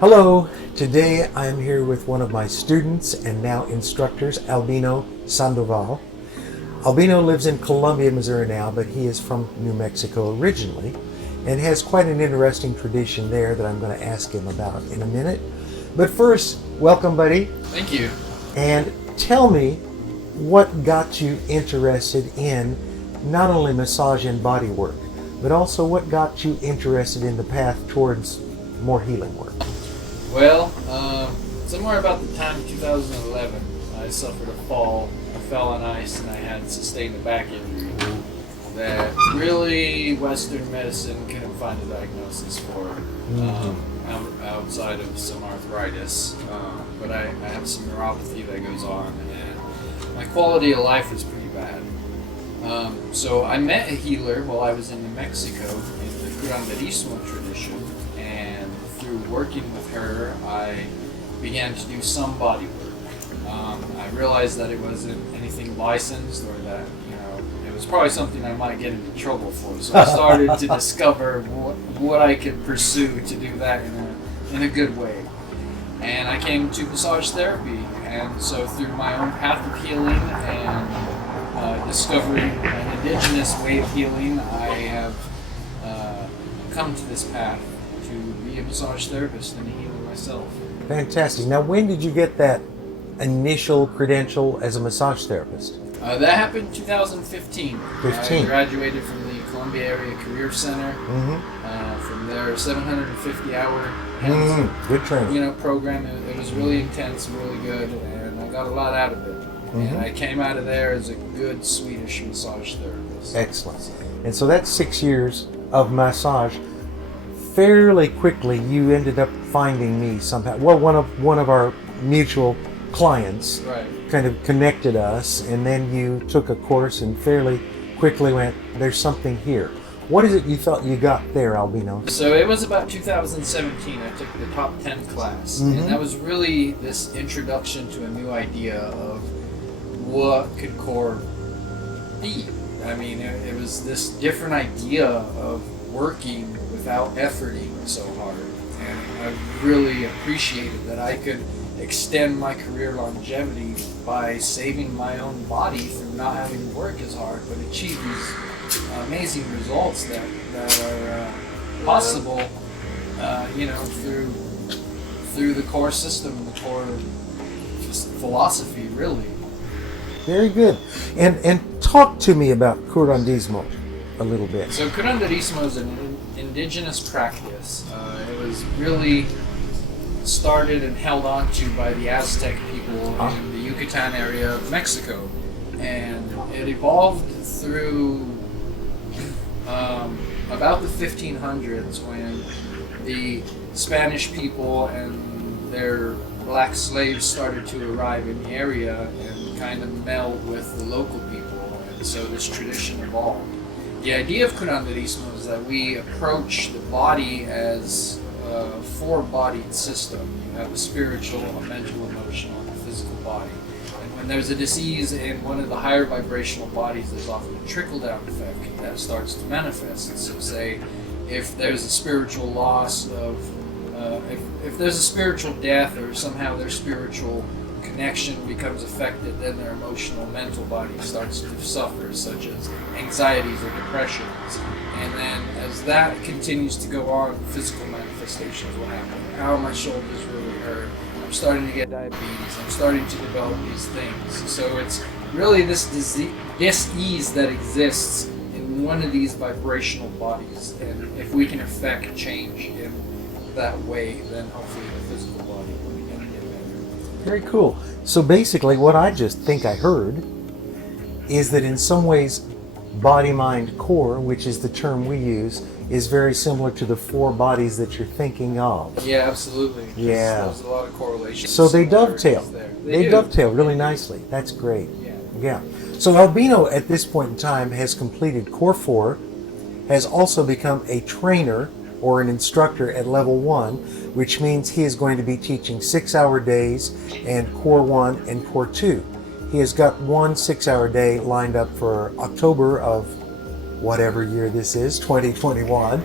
Hello, today I'm here with one of my students and now instructors, Albino Sandoval. Albino lives in Columbia, Missouri now, but he is from New Mexico originally and has quite an interesting tradition there that I'm going to ask him about in a minute. But first, welcome, buddy. Thank you. And tell me what got you interested in not only massage and body work, but also what got you interested in the path towards more healing work. Well, somewhere about the time of 2011, I suffered a fall. I fell on ice and I had sustained a back injury that really Western medicine couldn't find a diagnosis for outside of some arthritis. But I have some neuropathy that goes on, and my quality of life is pretty bad. So I met a healer while I was in New Mexico in the curanderismo tradition, and through working with her, I began to do some body work. I realized that it wasn't anything licensed, or that it was probably something I might get into trouble for. So I started to discover what I could pursue to do that in a good way. And I came to massage therapy, and so through my own path of healing and discovering an indigenous way of healing, I have come to this path to be a massage therapist and a healer myself. Fantastic. Now, when did you get that initial credential as a massage therapist? That happened in 2015. 15. I graduated from the Columbia Area Career Center. From there, 750-hour Good training. program. It was really intense, really good, and I got a lot out of it. And I came out of there as a good Swedish massage therapist. Excellent. And so that's 6 years of massage. Fairly quickly, you ended up finding me somehow. Well, one of our mutual clients kind of connected us, and then you took a course and fairly quickly went, there's something here. What is it you thought you got there, Albino? So it was about 2017. I took the top 10 class, and that was really this introduction to a new idea of what could core be. I mean, it was this different idea of working without efforting so hard, and I really appreciated that I could extend my career longevity by saving my own body through not having to work as hard, but achieve these amazing results that are possible, through the core system, the core just philosophy, really. Very good. And talk to me about curanderismo a little bit. So Kunandarism is an indigenous practice. It was really started and held on to by the Aztec people in the Yucatan area of Mexico. And it evolved through about the 1500s, when the Spanish people and their black slaves started to arrive in the area and kind of meld with the local people, and so this tradition evolved. The idea of curanderismo is that we approach the body as a four-bodied system. You have a spiritual, a mental, emotional, and a physical body. And when there's a disease in one of the higher vibrational bodies, there's often a trickle-down effect that starts to manifest. So say, if there's a spiritual loss of, if there's a spiritual death, or somehow their spiritual connection becomes affected, then their emotional, mental body starts to suffer, such as anxieties or depressions. And then as that continues to go on, physical manifestations will happen. How my shoulders really hurt. I'm starting to get diabetes. I'm starting to develop these things. So it's really this dis-ease that exists in one of these vibrational bodies. And if we can affect change in that way, then hopefully the physical body will begin to get better. Very cool. So basically what I just think I heard is that in some ways body, mind, core, which is the term we use, is very similar to the four bodies that you're thinking of. Yeah, absolutely. Yeah. There's a lot of correlations. So they dovetail. They dovetail really nicely. That's great. Yeah. So Albino at this point in time has completed Core 4, has also become a trainer or an instructor at level 1, which means he is going to be teaching 6-hour days and Core 1 and Core 2. He has got one 6-hour day lined up for October of whatever year this is, 2021.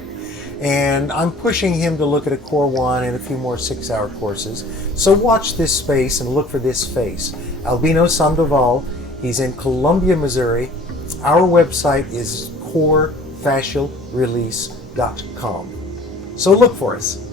And I'm pushing him to look at a Core 1 and a few more 6-hour courses. So watch this space and look for this face. Albino Sandoval. He's in Columbia, Missouri. Our website is corefascialrelease.com. So look for us.